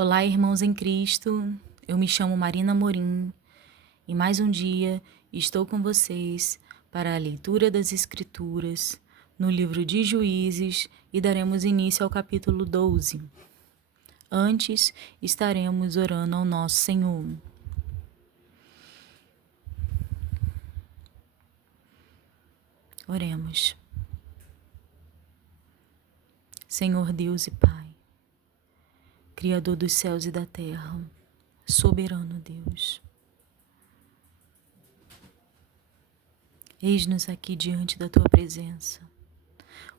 Olá, irmãos em Cristo. Eu me chamo Marina Morim e mais um dia estou com vocês para a leitura das Escrituras no livro de Juízes e daremos início ao capítulo 12. Antes, estaremos orando ao nosso Senhor. Oremos. Senhor Deus e Pai, Criador dos céus e da terra, soberano Deus, eis-nos aqui diante da Tua presença.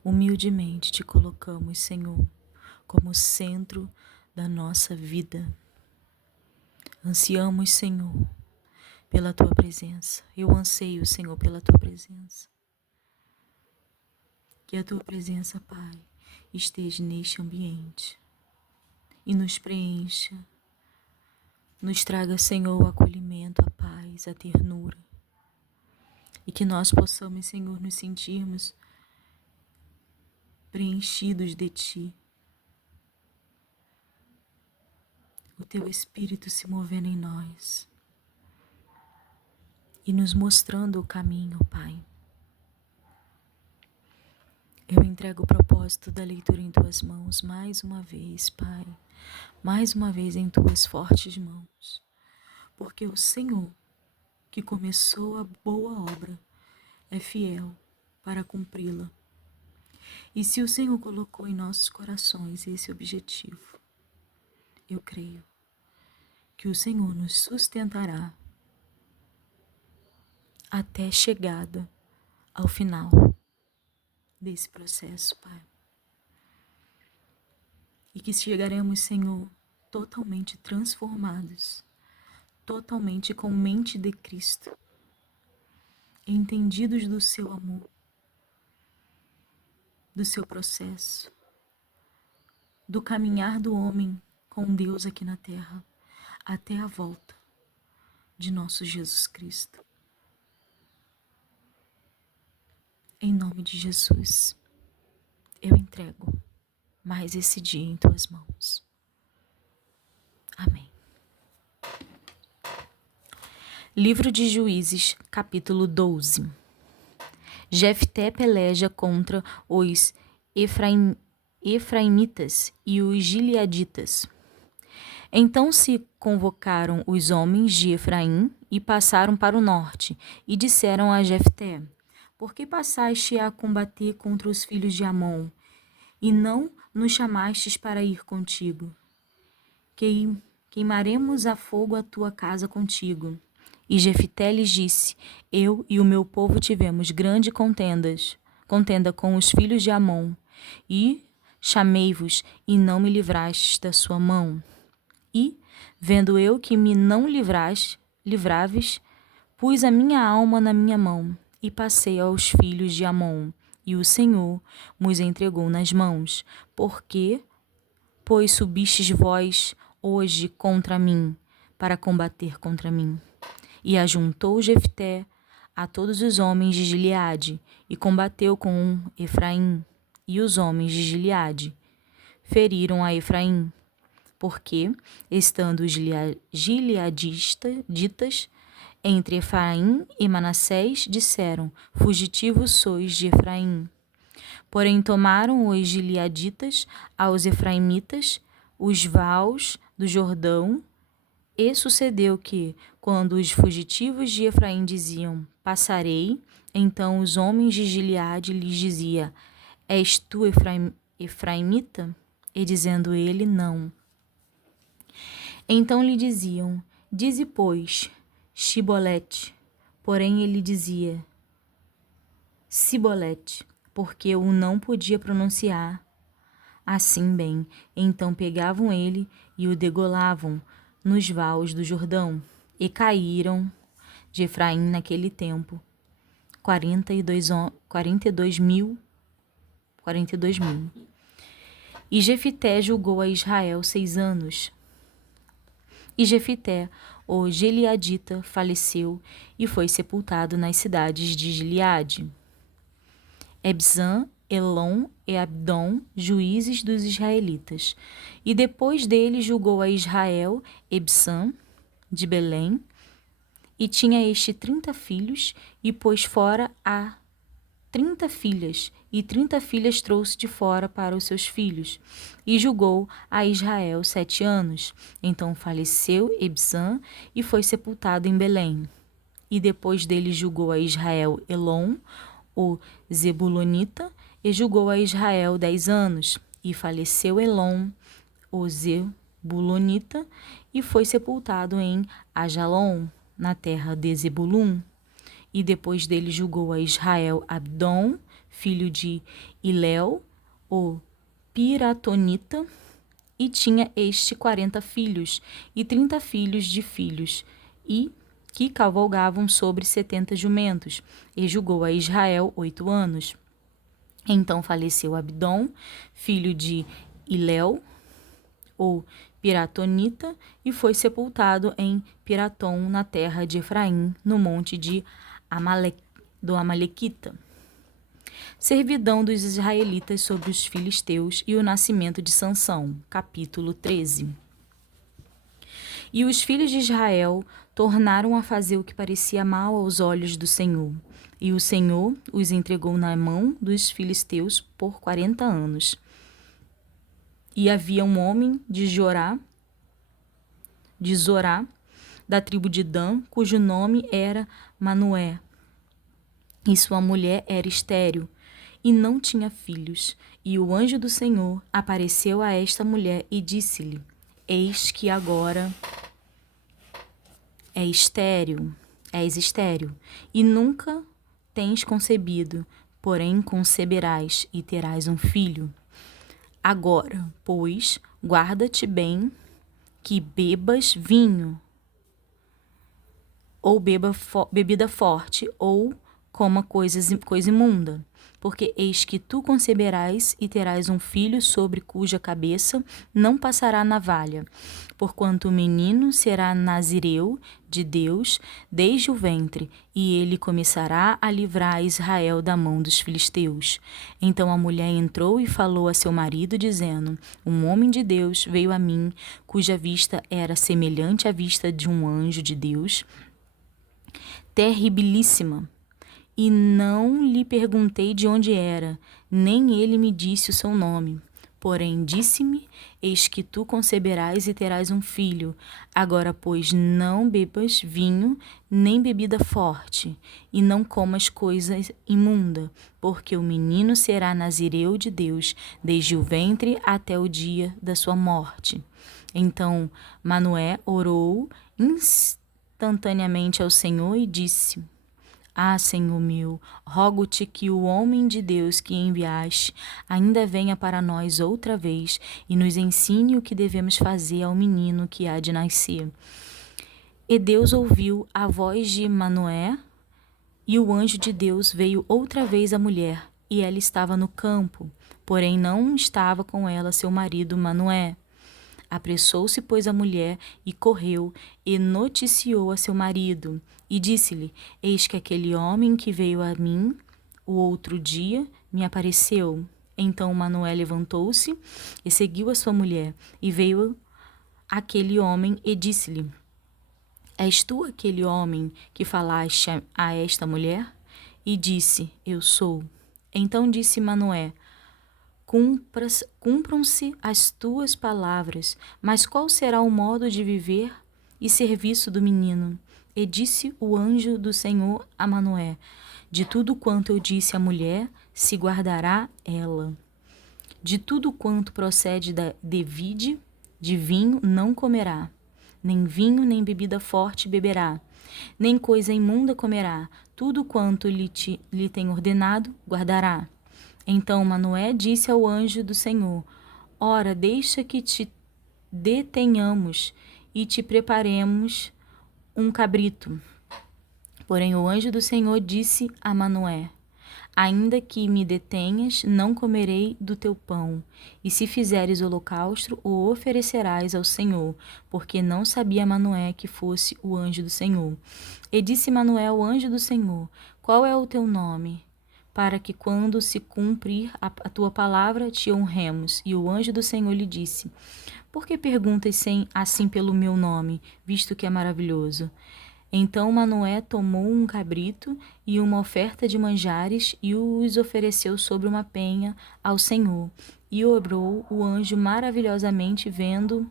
Humildemente te colocamos, Senhor, como centro da nossa vida. Ansiamos, Senhor, pela Tua presença. Eu anseio, Senhor, pela Tua presença. Que a Tua presença, Pai, esteja neste ambiente e nos preencha. Nos traga, Senhor, o acolhimento, a paz, a ternura. E que nós possamos, Senhor, nos sentirmos preenchidos de Ti. O Teu Espírito se movendo em nós e nos mostrando o caminho, Pai. Eu entrego o propósito da leitura em Tuas mãos mais uma vez, Pai. Mais uma vez em Tuas fortes mãos. Porque o Senhor, que começou a boa obra, é fiel para cumpri-la. E se o Senhor colocou em nossos corações esse objetivo, eu creio que o Senhor nos sustentará até a chegada ao final desse processo, Pai. E que chegaremos, Senhor, totalmente transformados, totalmente com mente de Cristo, entendidos do seu amor, do seu processo, do caminhar do homem com Deus aqui na terra, até a volta de nosso Jesus Cristo. Em nome de Jesus, eu entrego mais esse dia em Tuas mãos. Amém. Livro de Juízes, capítulo 12. Jefté peleja contra os Efraimitas e os Gileaditas. Então se convocaram os homens de Efraim e passaram para o norte, e disseram a Jefté: Por que passaste a combater contra os filhos de Amon, e não nos chamastes para ir contigo? Queimaremos a fogo a tua casa contigo. E Jefté lhes disse: Eu e o meu povo tivemos grande contenda com os filhos de Amon, e chamei-vos, e não me livrastes da sua mão. E, vendo eu que me não livráveis, pus a minha alma na minha mão, e passei aos filhos de Amon, e o Senhor nos entregou nas mãos. Porque, pois subistes vós hoje contra mim, para combater contra mim? E ajuntou Jefté a todos os homens de Gileade, e combateu com Efraim. E os homens de Gileade feriram a Efraim, porque, estando os gileaditas entre Efraim e Manassés, disseram: Fugitivos sois de Efraim. Porém tomaram os gileaditas aos efraimitas os vales do Jordão. E sucedeu que, quando os fugitivos de Efraim diziam: Passarei, então os homens de Gileade lhes diziam: És tu efraimita? E dizendo ele: Não. Então lhe diziam: Dize, pois, Shibolete. Porém ele dizia Sibolete, porque o não podia pronunciar assim bem. Então pegavam ele e o degolavam nos vales do Jordão. E caíram de Efraim naquele tempo 42 mil. E Jefté julgou a Israel 6 anos. E Jefté, o gileadita, faleceu e foi sepultado nas cidades de Gileade. Elon e Abdon, juízes dos israelitas. E depois dele julgou a Israel Ebsã, de Belém, e tinha este 30 filhos, e pôs fora a 30 filhas, e 30 filhas trouxe de fora para os seus filhos, e julgou a Israel 7 anos. Então faleceu Ebsã e foi sepultado em Belém. E depois dele julgou a Israel Elon, o Zebulonita, e julgou a Israel 10 anos. E faleceu Elon, o Zebulonita, e foi sepultado em Ajalon, na terra de Zebulun. E depois dele julgou a Israel Abdon, filho de Hilel, o Piratonita, e tinha este 40 filhos, e 30 filhos de filhos, e que cavalgavam sobre 70 jumentos, e julgou a Israel 8 anos. Então faleceu Abdon, filho de Hilel, ou Piratonita, e foi sepultado em Piratom, na terra de Efraim, no monte de do Amalequita. Servidão dos israelitas sobre os filisteus e o nascimento de Sansão. Capítulo 13. E os filhos de Israel tornaram a fazer o que parecia mal aos olhos do Senhor. E o Senhor os entregou na mão dos filisteus por 40 anos. E havia um homem de Zorá, da tribo de Dan, cujo nome era Manoé. E sua mulher era estéril, e não tinha filhos. E o anjo do Senhor apareceu a esta mulher e disse-lhe: Eis que agora és estéril, e nunca tens concebido, porém conceberás e terás um filho. Agora, pois, guarda-te bem que bebas vinho, ou bebida forte, ou coma coisa imunda, porque eis que tu conceberás e terás um filho sobre cuja cabeça não passará navalha, porquanto o menino será nazireu de Deus desde o ventre, e ele começará a livrar a Israel da mão dos filisteus. Então a mulher entrou e falou a seu marido, dizendo: Um homem de Deus veio a mim, cuja vista era semelhante à vista de um anjo de Deus, terribilíssima. E não lhe perguntei de onde era, nem ele me disse o seu nome. Porém disse-me: Eis que tu conceberás e terás um filho. Agora, pois, não bebas vinho, nem bebida forte, e não comas coisa imunda, porque o menino será nazireu de Deus, desde o ventre até o dia da sua morte. Então Manoé orou instantaneamente ao Senhor e disse: Ah, Senhor meu, rogo-te que o homem de Deus que enviaste ainda venha para nós outra vez e nos ensine o que devemos fazer ao menino que há de nascer. E Deus ouviu a voz de Manoé, e o anjo de Deus veio outra vez à mulher, e ela estava no campo, porém não estava com ela seu marido Manoé. Apressou-se, pois, a mulher e correu e noticiou a seu marido e disse-lhe: Eis que aquele homem que veio a mim o outro dia me apareceu. Então Manoé levantou-se e seguiu a sua mulher, e veio aquele homem e disse-lhe: És tu aquele homem que falaste a esta mulher? E disse: Eu sou. Então disse Manoé: Cumpram-se as tuas palavras, mas qual será o modo de viver e serviço do menino? E disse o anjo do Senhor a Manoé: De tudo quanto eu disse à mulher, se guardará ela. De tudo quanto procede de vinho não comerá, nem vinho nem bebida forte beberá, nem coisa imunda comerá, tudo quanto lhe tem ordenado guardará. Então Manoé disse ao anjo do Senhor: Ora, deixa que te detenhamos e te preparemos um cabrito. Porém o anjo do Senhor disse a Manoé: Ainda que me detenhas, não comerei do teu pão. E se fizeres holocausto, o oferecerás ao Senhor, porque não sabia Manoé que fosse o anjo do Senhor. E disse Manoé ao anjo do Senhor: Qual é o teu nome? para que quando se cumprir a tua palavra te honremos. E o anjo do Senhor lhe disse: por que perguntas assim pelo meu nome, visto que é maravilhoso? Então Manoé tomou um cabrito e uma oferta de manjares e os ofereceu sobre uma penha ao Senhor. E obrou o anjo maravilhosamente vendo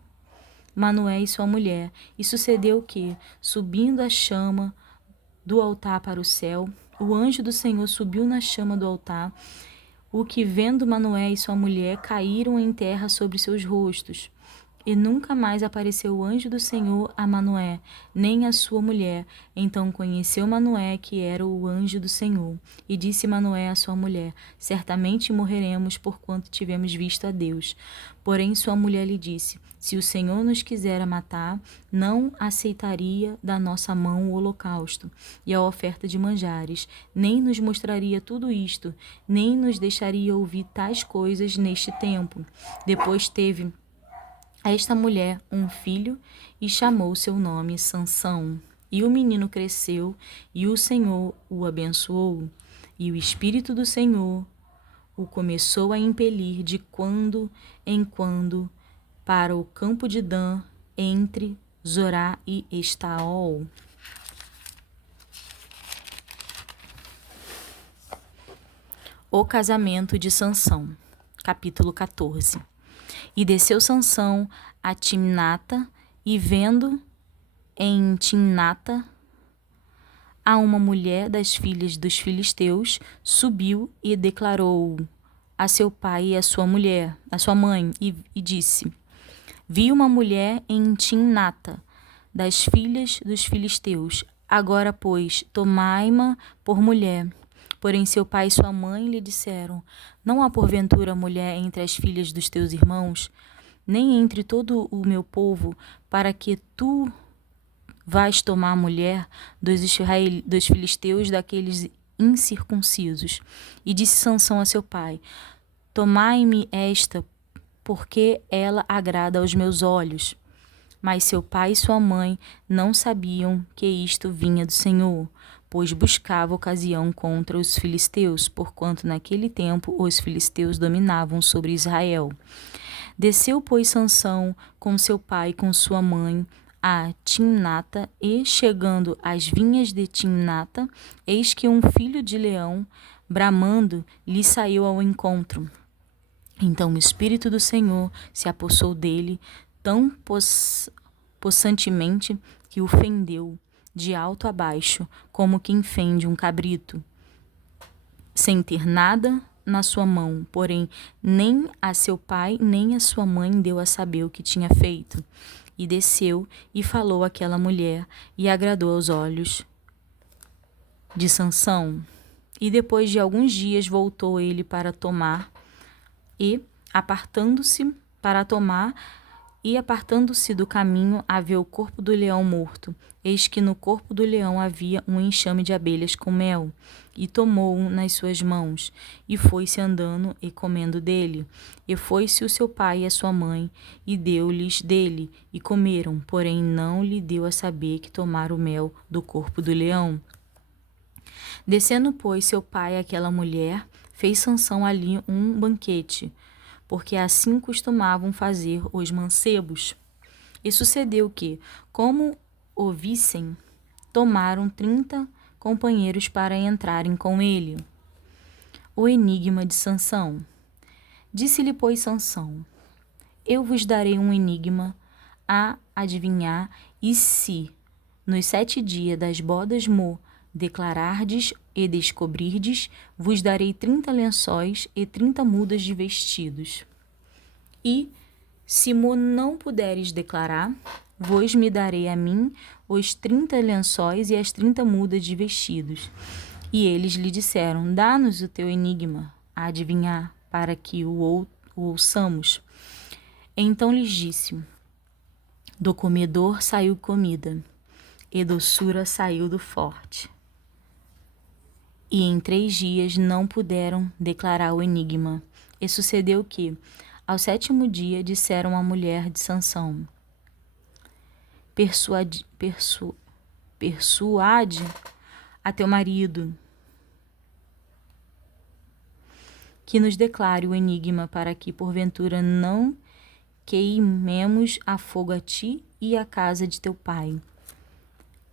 Manoé e sua mulher. E sucedeu que, subindo a chama do altar para o céu, o anjo do Senhor subiu na chama do altar, o que vendo Manoé e sua mulher caíram em terra sobre seus rostos. E nunca mais apareceu o anjo do Senhor a Manoé, nem a sua mulher. Então conheceu Manoé que era o anjo do Senhor. E disse Manoé à sua mulher: certamente morreremos, porquanto tivemos visto a Deus. Porém sua mulher lhe disse: se o Senhor nos quisera matar, não aceitaria da nossa mão o holocausto e a oferta de manjares, nem nos mostraria tudo isto, nem nos deixaria ouvir tais coisas neste tempo. Depois teve esta mulher um filho e chamou seu nome Sansão. E o menino cresceu e o Senhor o abençoou. E o Espírito do Senhor o começou a impelir de quando em quando para o campo de Dan, entre Zorá e Estaol. O casamento de Sansão, capítulo 14. E desceu Sansão a Timnata, e vendo em Timnata a uma mulher das filhas dos filisteus, subiu e declarou a seu pai e a sua mulher, a sua mãe, e disse: vi uma mulher em Timnata, das filhas dos filisteus. Agora, pois, tomai-ma por mulher. Porém seu pai e sua mãe lhe disseram: não há porventura mulher entre as filhas dos teus irmãos, nem entre todo o meu povo, para que tu vais tomar a mulher dos filisteus, daqueles incircuncisos. E disse Sansão a seu pai: tomai-me esta, porque ela agrada aos meus olhos. Mas seu pai e sua mãe não sabiam que isto vinha do Senhor, pois buscava ocasião contra os filisteus, porquanto naquele tempo os filisteus dominavam sobre Israel. Desceu, pois, Sansão com seu pai e com sua mãe a Timnata, e, chegando às vinhas de Timnata, eis que um filho de leão, bramando, lhe saiu ao encontro. Então o Espírito do Senhor se apossou dele tão possantemente que o fendeu de alto a baixo, como quem fende um cabrito, sem ter nada na sua mão. Porém, nem a seu pai, nem a sua mãe deu a saber o que tinha feito. E desceu e falou àquela mulher, e agradou aos olhos de Sansão. E depois de alguns dias voltou ele para tomar, e apartando-se do caminho, havia o corpo do leão morto. Eis que no corpo do leão havia um enxame de abelhas com mel. E tomou-o nas suas mãos, e foi-se andando e comendo dele. E foi-se o seu pai e a sua mãe, e deu-lhes dele, e comeram, porém não lhe deu a saber que tomara o mel do corpo do leão. Descendo, pois, seu pai àquela mulher, fez Sansão ali um banquete, porque assim costumavam fazer os mancebos. E sucedeu que, como o vissem, tomaram 30 companheiros para entrarem com ele. O enigma de Sansão. Disse-lhe, pois, Sansão: eu vos darei um enigma a adivinhar, e se nos 7 dias das bodas mo declarardes e descobrirdes, vos darei 30 lençóis e 30 mudas de vestidos. E, se mo não puderes declarar, vos me darei a mim os 30 lençóis e as 30 mudas de vestidos. E eles lhe disseram: dá-nos o teu enigma a adivinhar, para que o ouçamos. Então lhes disse: do comedor saiu comida, e doçura saiu do forte. E em 3 dias não puderam declarar o enigma. E sucedeu que, ao 7º dia, disseram à mulher de Sansão: persuade a teu marido, que nos declare o enigma, para que, porventura, não queimemos a fogo a ti e à casa de teu pai.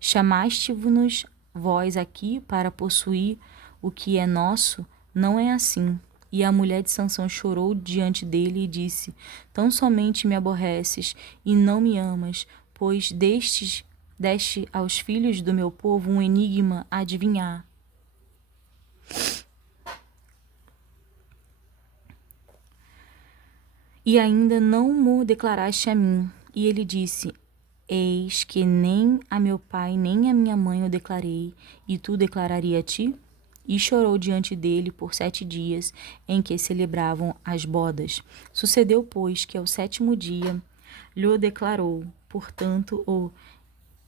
Chamaste-vos vós aqui para possuir o que é nosso? Não é assim. E a mulher de Sansão chorou diante dele e disse: Tão somente me aborreces e não me amas, pois deste aos filhos do meu povo um enigma a adivinhar. E ainda não mo declaraste a mim. E ele disse: Eis que nem a meu pai nem a minha mãe o declarei, e tu declararia a ti? E chorou diante dele por 7 dias, em que celebravam as bodas. Sucedeu, pois, que ao 7º dia lhe declarou, portanto o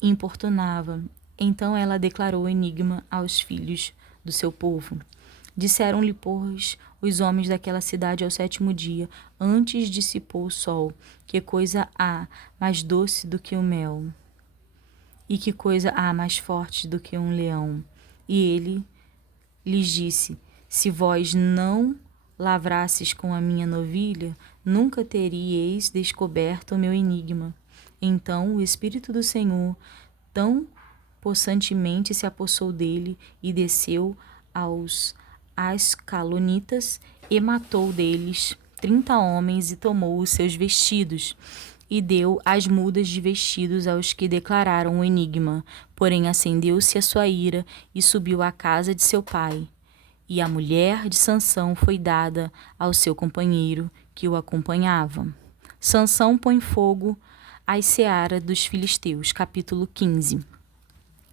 importunava. Então ela declarou o enigma aos filhos do seu povo. Disseram-lhe, pois, os homens daquela cidade ao 7º dia, antes de se pôr o sol: que coisa há mais doce do que o mel? E que coisa há mais forte do que um leão? E ele lhes disse: se vós não lavrasses com a minha novilha, nunca teríeis descoberto o meu enigma. Então o Espírito do Senhor tão possantemente se apossou dele e desceu aos Ascalonitas e matou deles 30 homens e tomou os seus vestidos e deu as mudas de vestidos aos que declararam o enigma. Porém acendeu-se a sua ira e subiu à casa de seu pai. E a mulher de Sansão foi dada ao seu companheiro que o acompanhava. Sansão põe fogo às searas dos filisteus. Capítulo 15.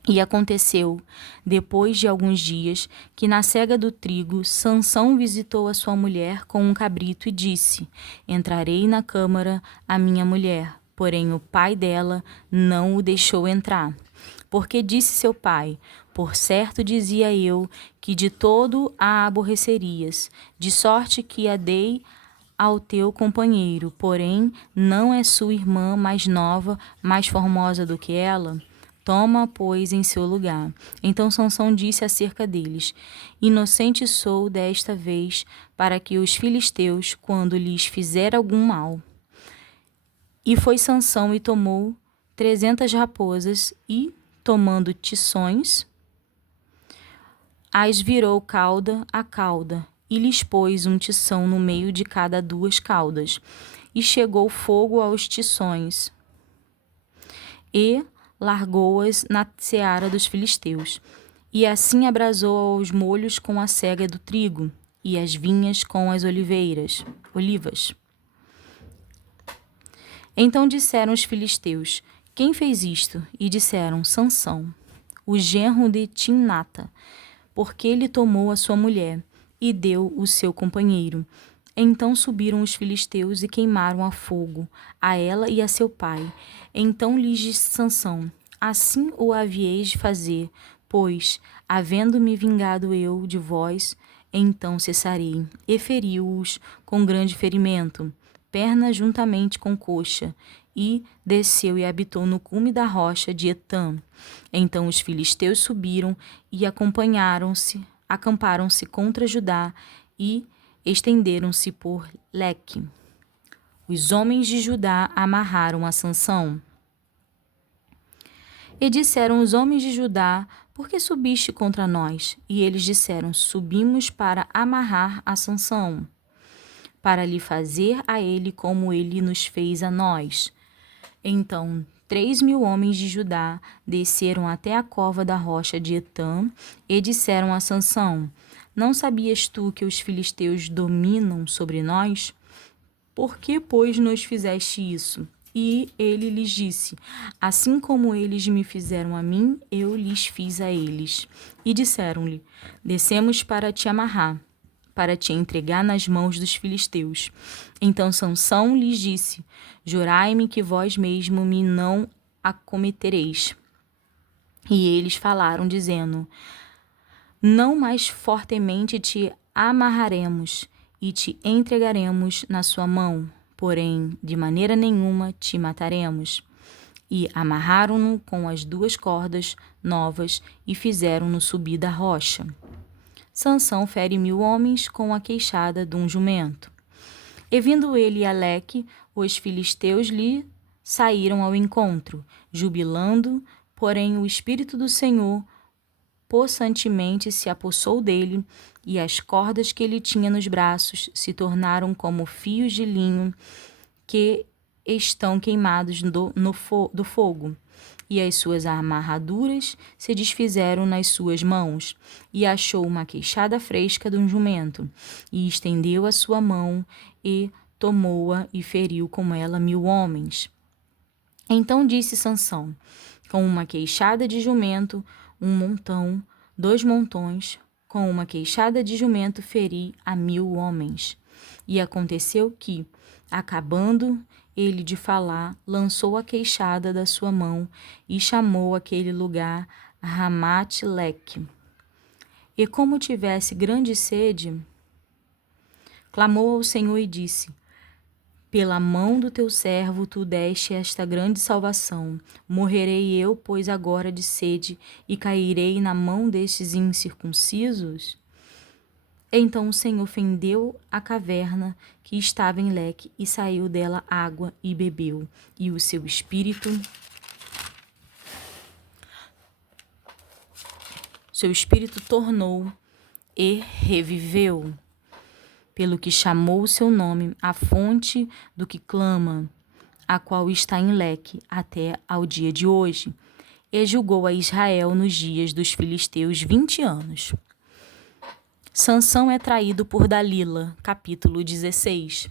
E aconteceu, depois de alguns dias, que na cega do trigo, Sansão visitou a sua mulher com um cabrito e disse: Entrarei na câmara a minha mulher. Porém o pai dela não o deixou entrar. Porque disse seu pai: Por certo dizia eu que de todo a aborrecerias, de sorte que a dei ao teu companheiro. Porém não é sua irmã mais nova, mais formosa do que ela? Toma, pois, em seu lugar. Então Sansão disse acerca deles: Inocente sou desta vez, para que os filisteus, quando lhes fizer algum mal. E foi Sansão e tomou 300 raposas e, tomando tições, as virou cauda a cauda, e lhes pôs um tição no meio de cada 2 caudas. E chegou fogo aos tições, e largou-as na seara dos filisteus. E assim abrasou aos molhos com a sega do trigo, e as vinhas com as olivas. Então disseram os filisteus: Quem fez isto? E disseram: Sansão, o genro de Timnata, porque ele tomou a sua mulher e deu o seu companheiro. Então subiram os filisteus e queimaram a fogo a ela e a seu pai. Então lhes disse Sansão: Assim o havieis de fazer, pois, havendo-me vingado eu de vós, então cessarei. E feriu-os com grande ferimento, perna juntamente com coxa, e desceu e habitou no cume da rocha de Etã. Então os filisteus subiram e acamparam-se contra Judá e estenderam-se por Leque. Os homens de Judá amarraram a Sansão. E disseram os homens de Judá: Por que subiste contra nós? E eles disseram: Subimos para amarrar a Sansão, para lhe fazer a ele como ele nos fez a nós. Então 3.000 homens de Judá desceram até a cova da rocha de Etã e disseram a Sansão: Não sabias tu que os filisteus dominam sobre nós? Por que, pois, nos fizeste isso? E ele lhes disse: Assim como eles me fizeram a mim, eu lhes fiz a eles. E disseram-lhe: Descemos para te amarrar, para te entregar nas mãos dos filisteus. Então Sansão lhes disse: Jurai-me que vós mesmo me não acometereis. E eles falaram, dizendo: Não mais fortemente te amarraremos e te entregaremos na sua mão, porém de maneira nenhuma te mataremos. E amarraram-no com as 2 cordas novas e fizeram-no subir da rocha. Sansão fere 1000 homens com a queixada de um jumento. E vindo ele a Leque, os filisteus lhe saíram ao encontro, jubilando, porém o Espírito do Senhor possantemente se apossou dele, e as cordas que ele tinha nos braços se tornaram como fios de linho que estão queimados do fogo, e as suas amarraduras se desfizeram nas suas mãos, e achou uma queixada fresca de um jumento, e estendeu a sua mão, e tomou-a, e feriu com ela 1000 homens. Então disse Sansão: com uma queixada de jumento, 1 montão, 2 montões, com uma queixada de jumento feri a 1000 homens. E aconteceu que, acabando ele de falar, lançou a queixada da sua mão e chamou aquele lugar Ramate-Leque. E como tivesse grande sede, clamou ao Senhor e disse: pela mão do teu servo tu deste esta grande salvação. Morrerei eu, pois, agora de sede, e cairei na mão destes incircuncisos? Então o Senhor fendeu a caverna que estava em Leque, e saiu dela água, e bebeu, e o seu espírito tornou e reviveu, pelo que chamou o seu nome a fonte do que clama, a qual está em Leque até ao dia de hoje, e julgou a Israel nos dias dos filisteus 20 anos. Sansão é traído por Dalila, capítulo 16.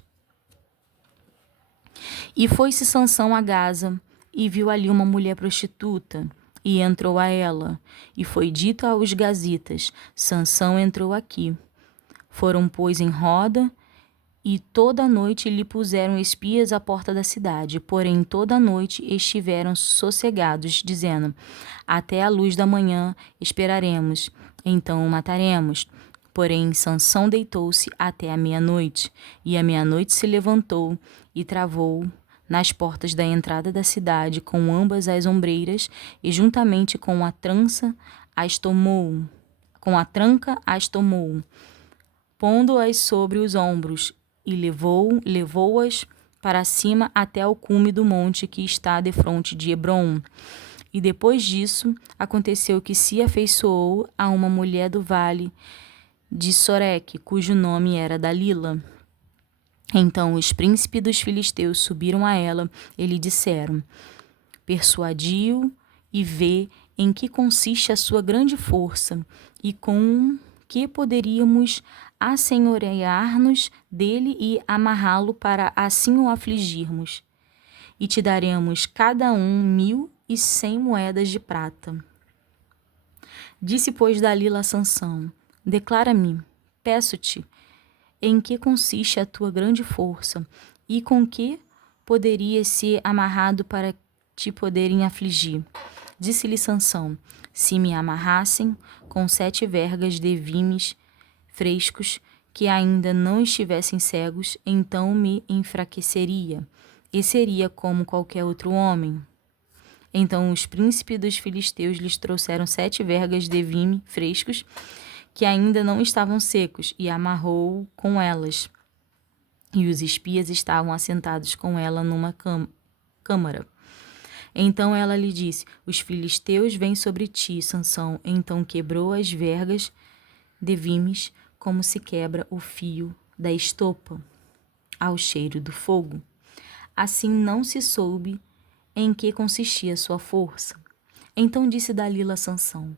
E foi-se Sansão a Gaza, e viu ali uma mulher prostituta, e entrou a ela, e foi dito aos gazitas: Sansão entrou aqui. Foram, pois, em roda, e toda a noite lhe puseram espias à porta da cidade. Porém, toda a noite estiveram sossegados, dizendo: até a luz da manhã esperaremos, então o mataremos. Porém, Sansão deitou-se até a meia-noite, e à meia-noite se levantou e travou nas portas da entrada da cidade com ambas as ombreiras, e juntamente com a tranca as tomou, pondo-as sobre os ombros, e levou-as para cima até ao cume do monte que está defronte de Hebrom. E depois disso, aconteceu que se afeiçoou a uma mulher do vale de Soreque, cujo nome era Dalila. Então os príncipes dos filisteus subiram a ela e lhe disseram: persuadi-o e vê em que consiste a sua grande força, e com que poderíamos assenhorear-nos dele e amarrá-lo para assim o afligirmos. E te daremos cada um 1100 moedas de prata. Disse, pois, Dalila a Sansão: declara-me, peço-te, em que consiste a tua grande força, e com que poderias ser amarrado para te poderem afligir. Disse-lhe Sansão: se me amarrassem com 7 vergas de vimes frescos, que ainda não estivessem cegos, então me enfraqueceria, e seria como qualquer outro homem. Então os príncipes dos filisteus lhes trouxeram 7 vergas de vime frescos, que ainda não estavam secos, e amarrou com elas. E os espias estavam assentados com ela numa câmara. Então ela lhe disse: os filisteus vêm sobre ti, Sansão. Então quebrou as vergas de vimes, como se quebra o fio da estopa ao cheiro do fogo. Assim não se soube em que consistia sua força. Então disse Dalila a Sansão: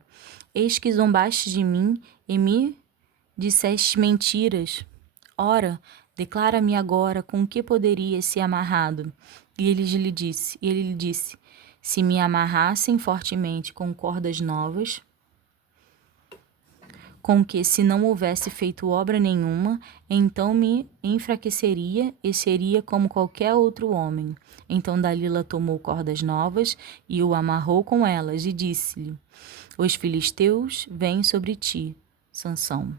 eis que zombaste de mim e me disseste mentiras. Ora, declara-me agora com que poderia ser amarrado. E ele lhe disse: se me amarrassem fortemente com cordas novas, com que, se não houvesse feito obra nenhuma, então me enfraqueceria e seria como qualquer outro homem. Então Dalila tomou cordas novas e o amarrou com elas, e disse-lhe: os filisteus vêm sobre ti, Sansão.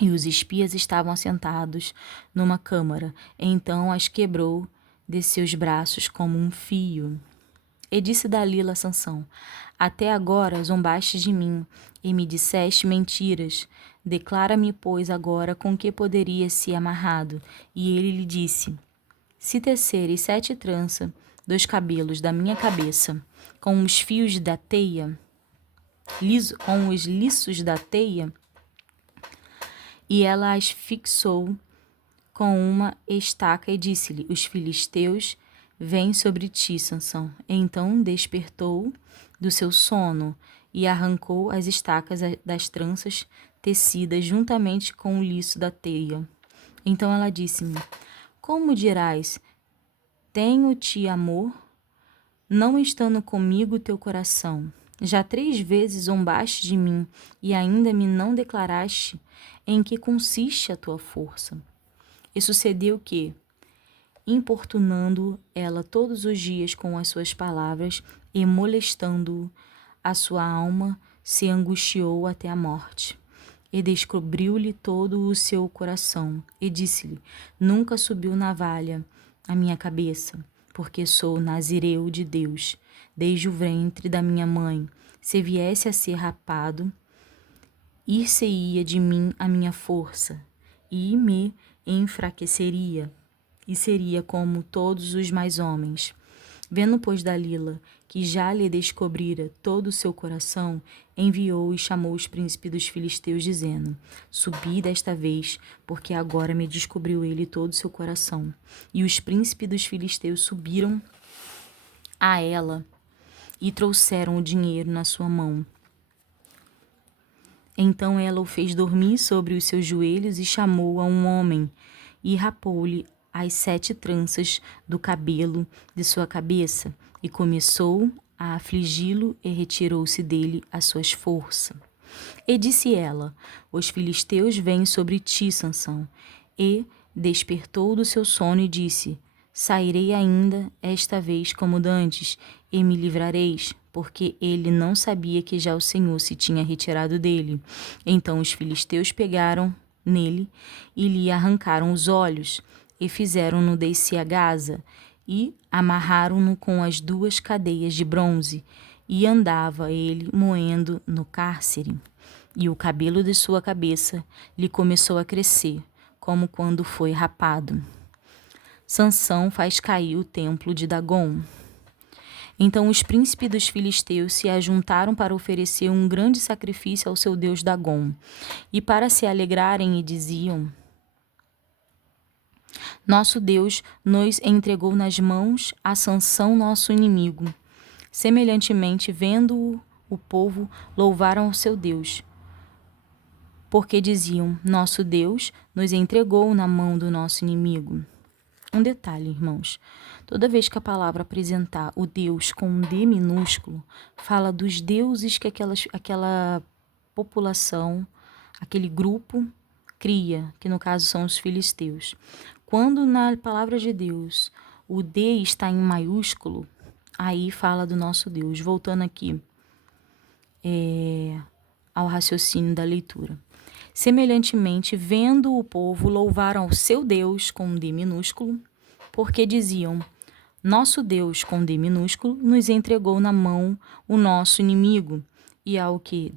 E os espias estavam assentados numa câmara. Então as quebrou de seus braços como um fio. E disse Dalila a Sansão: Até agora zombaste de mim e me disseste mentiras. Declara-me, pois, agora com que poderia ser amarrado. E ele lhe disse: Se teceres 7 tranças dos cabelos da minha cabeça com os fios da teia, com os liços da teia, e ela as fixou com uma estaca e disse-lhe: Os filisteus vêm sobre ti, Sansão. Então despertou do seu sono e arrancou as estacas das tranças tecidas juntamente com o liço da teia. Então ela disse-me: Como dirás, tenho-te amor, não estando comigo teu coração? Já 3 vezes zombaste de mim e ainda me não declaraste em que consiste a tua força. E sucedeu que, importunando ela todos os dias com as suas palavras e molestando-o, a sua alma se angustiou até a morte. E descobriu-lhe todo o seu coração, e disse-lhe: Nunca subiu navalha à minha cabeça, porque sou nazireu de Deus, desde o ventre da minha mãe. Se viesse a ser rapado, ir-se-ia de mim a minha força, e me enfraqueceria, e seria como todos os mais homens. Vendo, pois, Dalila, que já lhe descobrira todo o seu coração, enviou e chamou os príncipes dos filisteus, dizendo: Subi desta vez, porque agora me descobriu ele todo o seu coração. E os príncipes dos filisteus subiram a ela e trouxeram o dinheiro na sua mão. Então ela o fez dormir sobre os seus joelhos e chamou a um homem e rapou-lhe as 7 tranças do cabelo de sua cabeça e começou a afligi-lo e retirou-se dele as suas forças. E disse ela: Os filisteus vêm sobre ti, Sansão. E despertou do seu sono e disse: Sairei ainda esta vez como dantes e me livrareis, porque ele não sabia que já o Senhor se tinha retirado dele. Então os filisteus pegaram nele e lhe arrancaram os olhos e fizeram-no descer a Gaza e amarraram-no com as 2 cadeias de bronze e andava ele moendo no cárcere. E o cabelo de sua cabeça lhe começou a crescer, como quando foi rapado. Sansão faz cair o templo de Dagom. Então os príncipes dos filisteus se ajuntaram para oferecer um grande sacrifício ao seu deus Dagom, e para se alegrarem e diziam: Nosso Deus nos entregou nas mãos a Sansão, nosso inimigo. Semelhantemente, vendo-o, o povo louvaram o seu Deus, porque diziam: Nosso Deus nos entregou na mão do nosso inimigo. Um detalhe, irmãos: toda vez que a palavra apresentar o Deus com um D minúsculo, fala dos deuses que aquela população, aquele grupo cria, que no caso são os filisteus. Quando na palavra de Deus o D está em maiúsculo, aí fala do nosso Deus. Voltando aqui ao raciocínio da leitura. Semelhantemente, vendo o povo, louvaram ao seu Deus com um D minúsculo, porque diziam: Nosso Deus com D minúsculo nos entregou na mão o nosso inimigo, e ao que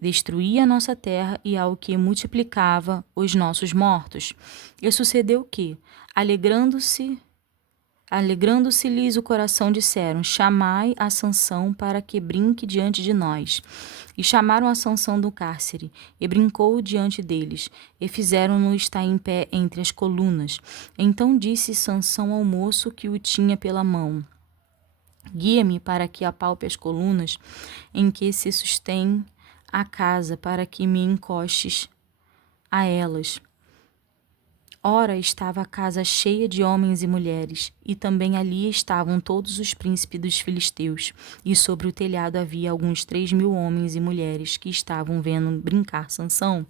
destruía a nossa terra e ao que multiplicava os mortos. E sucedeu que, alegrando-se-lhes o coração, disseram: Chamai a Sansão para que brinque diante de nós. E chamaram a Sansão do cárcere, e brincou diante deles, e fizeram-no estar em pé entre as colunas. Então disse Sansão ao moço que o tinha pela mão: Guia-me para que apalpe as colunas em que se sustém a casa, para que me encostes a elas. Ora, estava a casa cheia de homens e mulheres, e também ali estavam todos os príncipes dos filisteus, e sobre o telhado havia alguns 3.000 homens e mulheres que estavam vendo brincar Sansão.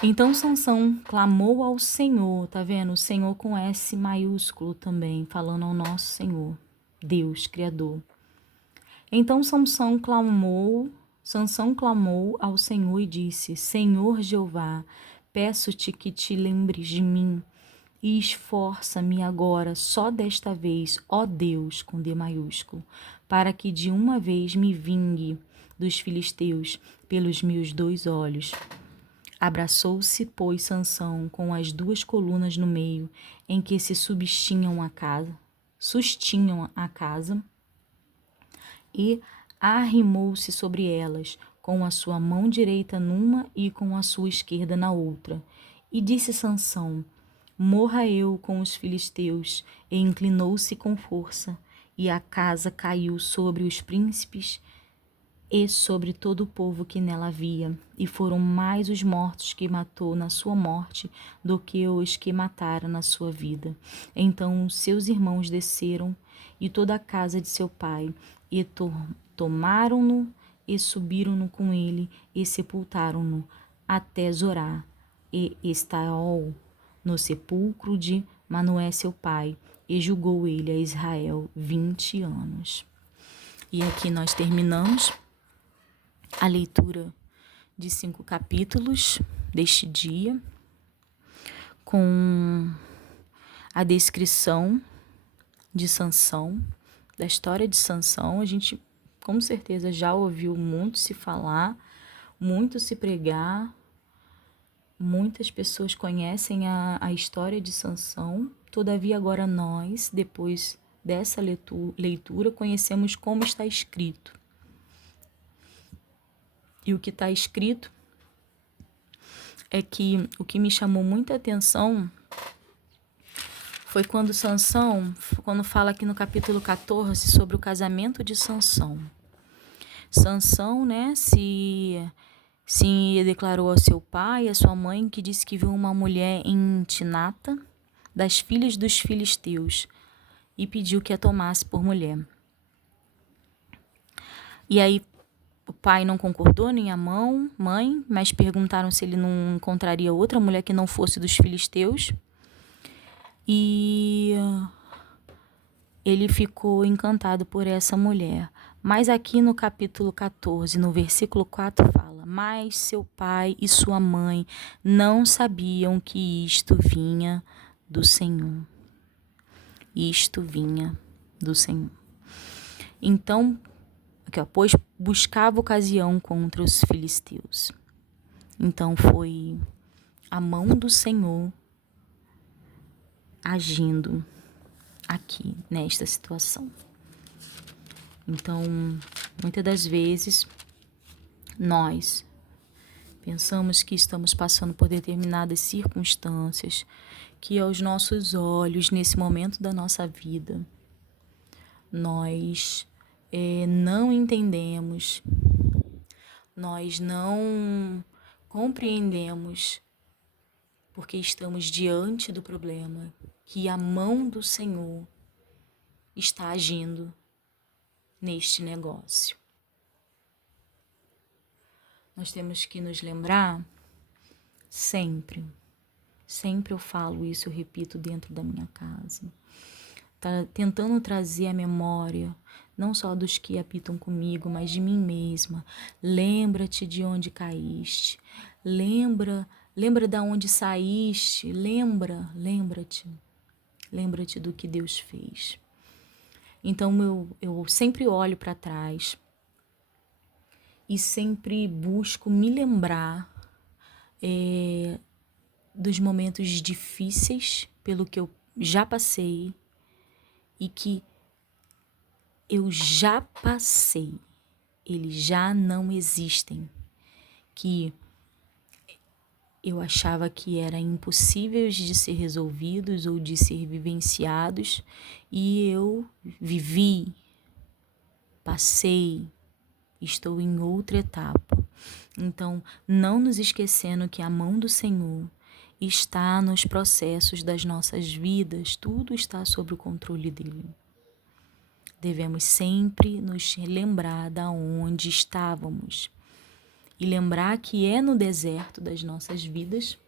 Então Sansão clamou ao Senhor, tá vendo? O Senhor com S maiúsculo também, falando ao nosso Senhor, Deus, Criador. Então Sansão clamou ao Senhor e disse: Senhor Jeová, peço-te que te lembres de mim E esforça-me agora, só desta vez, ó Deus, com D maiúsculo, para que de uma vez me vingue dos filisteus pelos meus 2 olhos. Abraçou-se, pois, Sansão com as 2 colunas no meio, em que se sustinham a casa, e arrimou-se sobre elas, com a sua mão direita numa e com a sua esquerda na outra. E disse Sansão: morra eu com os filisteus, e inclinou-se com força, e a casa caiu sobre os príncipes e sobre todo o povo que nela havia, e foram mais os mortos que matou na sua morte do que os que matara na sua vida. Então seus irmãos desceram, e toda a casa de seu pai, e tomaram-no, e subiram-no com ele, e sepultaram-no até Zorá, e Estaol, no sepulcro de Manoé seu pai, e julgou ele a Israel 20 anos. E aqui nós terminamos a leitura de 5 capítulos deste dia, com a descrição de Sansão, da história de Sansão. A gente com certeza já ouviu muito se falar, muito se pregar, muitas pessoas conhecem a história de Sansão. Todavia agora nós, depois dessa leitura, conhecemos como está escrito. E o que está escrito é que o que me chamou muita atenção foi quando Sansão, quando fala aqui no capítulo 14 sobre o casamento de Sansão. Sansão, né, se declarou ao seu pai e à sua mãe, que disse que viu uma mulher em Tinata, das filhas dos filisteus, e pediu que a tomasse por mulher. E aí o pai não concordou, nem a mãe, mas perguntaram se ele não encontraria outra mulher que não fosse dos filisteus. E ele ficou encantado por essa mulher. Mas aqui no capítulo 14, no versículo 4, fala: mas seu pai e sua mãe não sabiam que isto vinha do Senhor. Isto vinha do Senhor. Então, pois buscava ocasião contra os filisteus. Então foi a mão do Senhor agindo aqui nesta situação. Então, muitas das vezes nós pensamos que estamos passando por determinadas circunstâncias que aos nossos olhos, nesse momento da nossa vida, nós não entendemos, nós não compreendemos, porque estamos diante do problema, que a mão do Senhor está agindo neste negócio. Nós temos que nos lembrar sempre eu falo isso, eu repito dentro da minha casa, tentando trazer a memória, não só dos que habitam comigo, mas de mim mesma. Lembra-te de onde caíste, lembra de onde saíste, lembra-te do que Deus fez. Então eu sempre olho para trás e sempre busco me lembrar dos momentos difíceis pelo que eu já passei e que eu já passei, eles já não existem, que eu achava que eram impossíveis de ser resolvidos ou de ser vivenciados, e eu vivi, passei, estou em outra etapa. Então, não nos esquecendo que a mão do Senhor está nos processos das nossas vidas, tudo está sob o controle dele. Devemos sempre nos lembrar de onde estávamos e lembrar que é no deserto das nossas vidas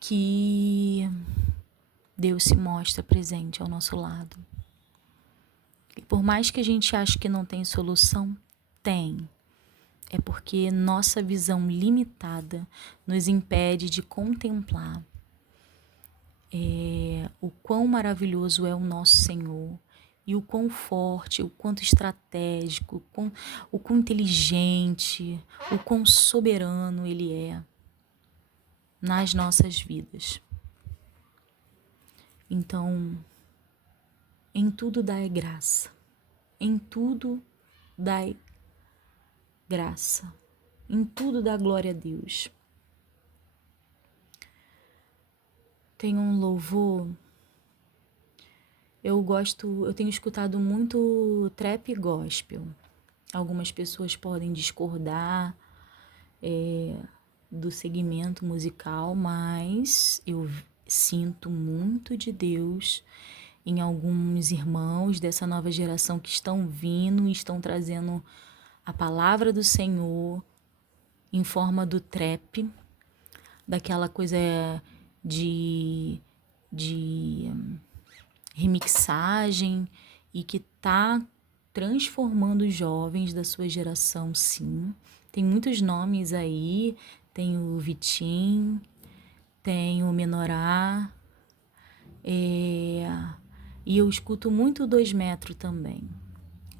que Deus se mostra presente ao nosso lado. E por mais que a gente ache que não tem solução, tem. É porque nossa visão limitada nos impede de contemplar o quão maravilhoso é o nosso Senhor, e o quão forte, o quanto estratégico, o quão inteligente, o quão soberano Ele é nas nossas vidas. Então, em tudo dai graça, em tudo dai graça, em tudo dá glória a Deus. Tem um louvor, eu tenho escutado muito trap gospel. Algumas pessoas podem discordar do segmento musical, mas eu sinto muito de Deus em alguns irmãos dessa nova geração que estão vindo e estão trazendo a palavra do Senhor em forma do trap, daquela coisa de remixagem, e que tá transformando os jovens da sua geração, sim. Tem muitos nomes aí, tem o Vitim, tem o Menorá, e eu escuto muito 2 Metro também.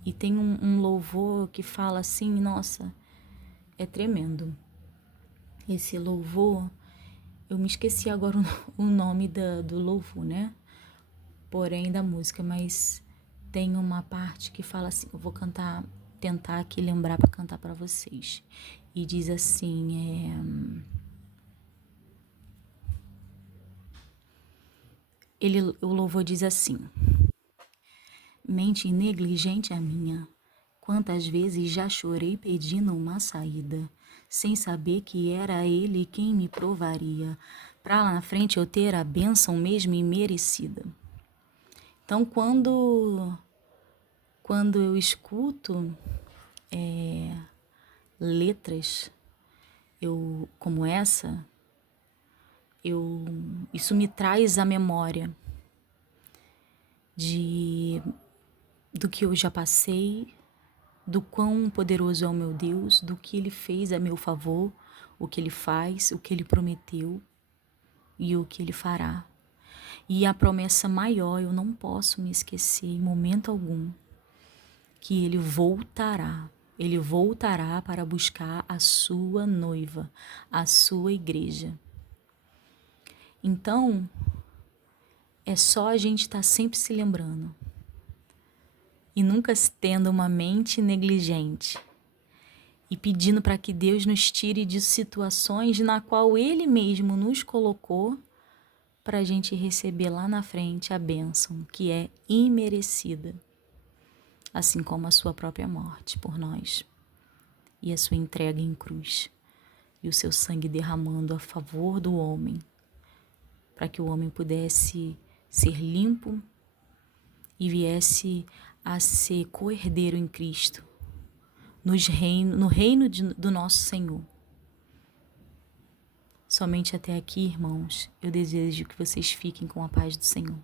E tem um louvor que fala assim, nossa, é tremendo. Esse louvor, eu me esqueci agora o nome do louvor, né? Porém, da música, mas tem uma parte que fala assim, eu vou tentar aqui lembrar para cantar para vocês. E diz assim, o louvor diz assim: mente negligente a minha, quantas vezes já chorei pedindo uma saída, sem saber que era Ele quem me provaria, pra lá na frente eu ter a bênção mesmo imerecida. Então, quando eu escuto letras como essa, isso me traz a memória do que eu já passei, do quão poderoso é o meu Deus, do que Ele fez a meu favor, o que Ele faz, o que Ele prometeu e o que Ele fará. E a promessa maior, eu não posso me esquecer em momento algum, que Ele voltará. Ele voltará para buscar a sua noiva, a sua igreja. Então, é só a gente estar sempre se lembrando e nunca tendo uma mente negligente e pedindo para que Deus nos tire de situações na qual Ele mesmo nos colocou para a gente receber lá na frente a bênção que é imerecida, assim como a sua própria morte por nós e a sua entrega em cruz e o seu sangue derramando a favor do homem, para que o homem pudesse ser limpo e viesse a ser co-herdeiro em Cristo, no reino do nosso Senhor. Somente até aqui, irmãos, eu desejo que vocês fiquem com a paz do Senhor.